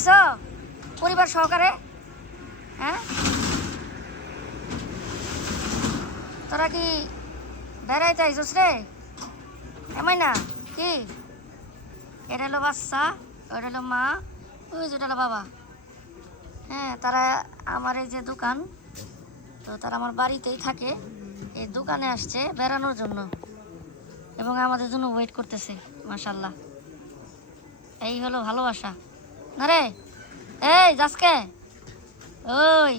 আইছ পরিবার সহকারে? হ্যাঁ, তোরা কি বেড়াইতে আইছস রে? এমন না কি? এটা হলো বাচ্চা, ওটা হলো মা, ওই যেটা হলো বাবা। হ্যাঁ, তারা আমার এই যে দোকান, তো তারা আমার বাড়িতেই থাকে। এই দোকানে আসছে বেড়ানোর জন্য এবং আমাদের জন্য ওয়েট করতেছে। মাশাল্লাহ, এই হলো ভালোবাসা না রে? এই যাসকে ওই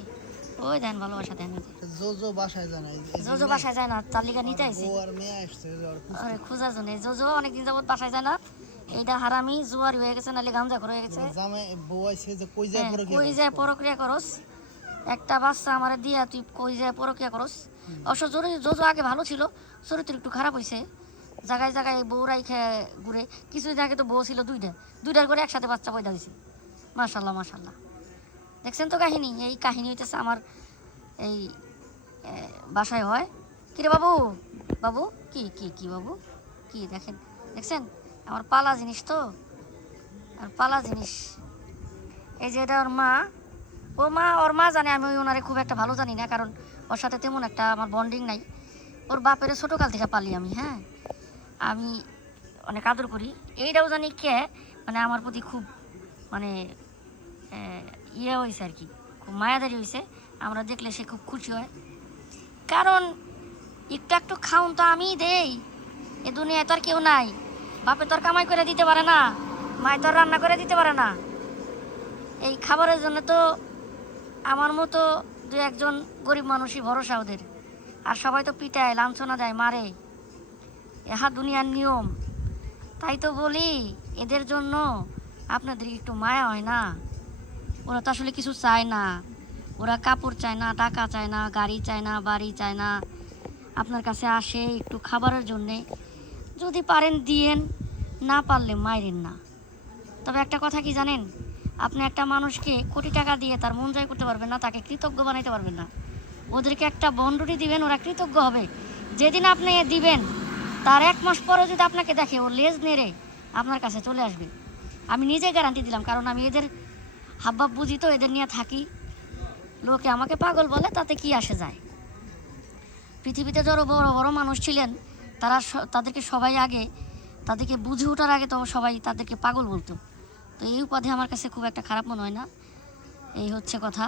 ওই দেন ভালোবাসা দেন। জোজো বাসায় যায় না, জোজো বাসায় যায় না, তার লিগা নিতে আইছে। ও আর মেয়ে আসছে আরে খোঁজার জন্য জোজো অনেকদিন যাবত বাসায় যায় না। এইটা হারামি জুয়ারি হয়ে গেছে, নাহলে গাঞ্জা করে হয়ে গেছে। জামে বউ আইছে যে কই যায় পরকিয়া কই যায় পরক্রিয়া করস? একটা বাচ্চা আমারে দিয়া তুই কই যায় পরক্রিয়া করস? অবশ্য জোজো আগে ভালো ছিল, চরিত্র একটু খারাপ হয়েছে। জায়গায় জায়গায় বউ রাইখে ঘুরে। কিছু আগে তো বউ ছিল দুইটার করে একসাথে বাচ্চা পয়দা হয়েছে। মাশাল্লাহ মাশাল্লাহ, দেখছেন তো কাহিনী? এই কাহিনী হইতেছে আমার এই বাসায় হয়। কিরে বাবু, বাবু কি কি কি বাবু কি দেখেন, দেখছেন আমার পালা জিনিস তো, আর পালা জিনিস। এই যে এটা ওর মা, ওর মা জানে, আমি ওনারে খুব একটা ভালো জানি না, কারণ ওর সাথে তেমন একটা আমার বন্ডিং নাই। ওর বাপের ছোটোকাল থেকে পালি আমি। হ্যাঁ, আমি অনেক আদর করি। এইটাও জানি কে মানে আমার প্রতি খুব মানে ইয়ে হয়েছে আর কি, খুব মায়াদারি হয়েছে। আমরা দেখলে সে খুব খুশি হয়, কারণ একটু একটু খাউন তো আমিই দেই। এ দুনিয়ায় তো আর কেউ নাই। বাপে তো আর কামাই করে দিতে পারে না, মায় তো আর রান্না করে দিতে পারে না। এই খাবারের জন্য তো আমার মতো দু একজন গরিব মানুষই ভরসা ওদের। আর সবাই তো পিটায়, লাঞ্ছনা দেয়, মারে। ইহা দুনিয়ার নিয়ম। তাই তো বলি, এদের জন্য আপনাদের একটু মায়া হয় না? ওরা তো আসলে কিছু চায় না। ওরা কাপড় চায় না, টাকা চায় না, গাড়ি চায় না, বাড়ি চায় না। আপনার কাছে আসে একটু খাবারের জন্যে। যদি পারেন দিয়েন, না পারলে মাইরেন না। তবে একটা কথা কি জানেন, আপনি একটা মানুষকে কোটি টাকা দিয়ে তার মন জয় করতে পারবেন না, তাকে কৃতজ্ঞ বানাইতে পারবেন না। ওদেরকে একটা বন্ডুটি দিবেন, ওরা কৃতজ্ঞ হবে। যেদিন আপনি দিবেন, তার 1 মাস পরে যদি আপনাকে দেখে, ও লেজ নেড়ে আপনার কাছে চলে আসবে। আমি নিজে গ্যারান্টি দিলাম, কারণ আমি এদের হাবভাব বুঝি তো, এদের নিয়ে থাকি। লোকে আমাকে পাগল বলে, তাতে কি আসে যায়? পৃথিবীতে যারা বড় বড় মানুষ ছিলেন, তাদেরকে সবাই আগে, তাদেরকে বুঝে ওঠার আগে তো সবাই তাদেরকে পাগল বলতো। তো এই উপাধি আমার কাছে খুব একটা খারাপ মনে হয় না। এই হচ্ছে কথা।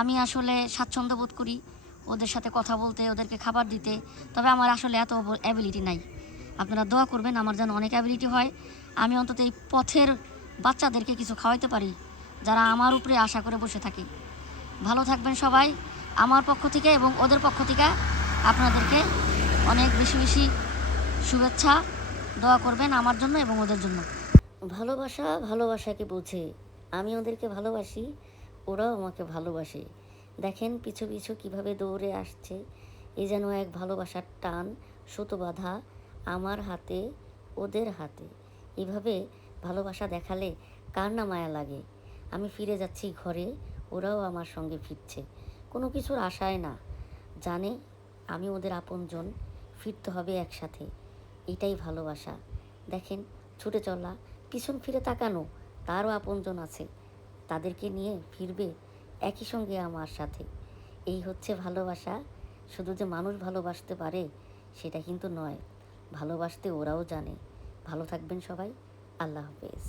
আমি আসলে স্বাচ্ছন্দ্য বোধ করি ওদের সাথে কথা বলতে, ওদেরকে খাবার দিতে। তবে আমার আসলে এত অ্যাবিলিটি নাই। আপনারা দোয়া করবেন আমার যেন অনেক অ্যাবিলিটি হয়, আমি অন্তত এই পথের বাচ্চাদেরকে কিছু খাওয়াইতে পারি, যারা আমার উপরে আশা করে বসে থাকে। ভালো থাকবেন সবাই আমার পক্ষ থেকে এবং ওদের পক্ষ থেকে। আপনাদেরকে অনেক বেশি বেশি শুভেচ্ছা। দোয়া করবেন আমার জন্য এবং ওদের জন্য। ভালোবাসা ভালোবাসাকে বোঝে। আমি ওদেরকে ভালোবাসি, ওরাও আমাকে ভালোবাসে। দেখেন পিছু পিছু কীভাবে দৌড়ে আসছে। এ যেন এক ভালোবাসার টান, সুতো বাঁধা আমার হাতে ওদের হাতে। এভাবে ভালোবাসা দেখালে কার না মায়া লাগে। আমি ফিরে যাচ্ছি ঘরে, ওরাও আমার সঙ্গে ফিরছে। কোনো কিছুর আশায় না, জানে আমি ওদের আপনজন, ফিরতে হবে একসাথে। এটাই ভালোবাসা। দেখেন ছুটে চলা, পিছন ফিরে তাকানো, তারও আপনজন আছে, তাদেরকে নিয়ে ফিরবে একই সঙ্গে আমার সাথে। এই হচ্ছে ভালোবাসা। শুধু যে মানুষ ভালোবাসতে পারে সেটা কিন্তু নয়, ভালোবাসতে ওরাও জানে। ভালো থাকবেন সবাই, আল্লাহ হাফেজ।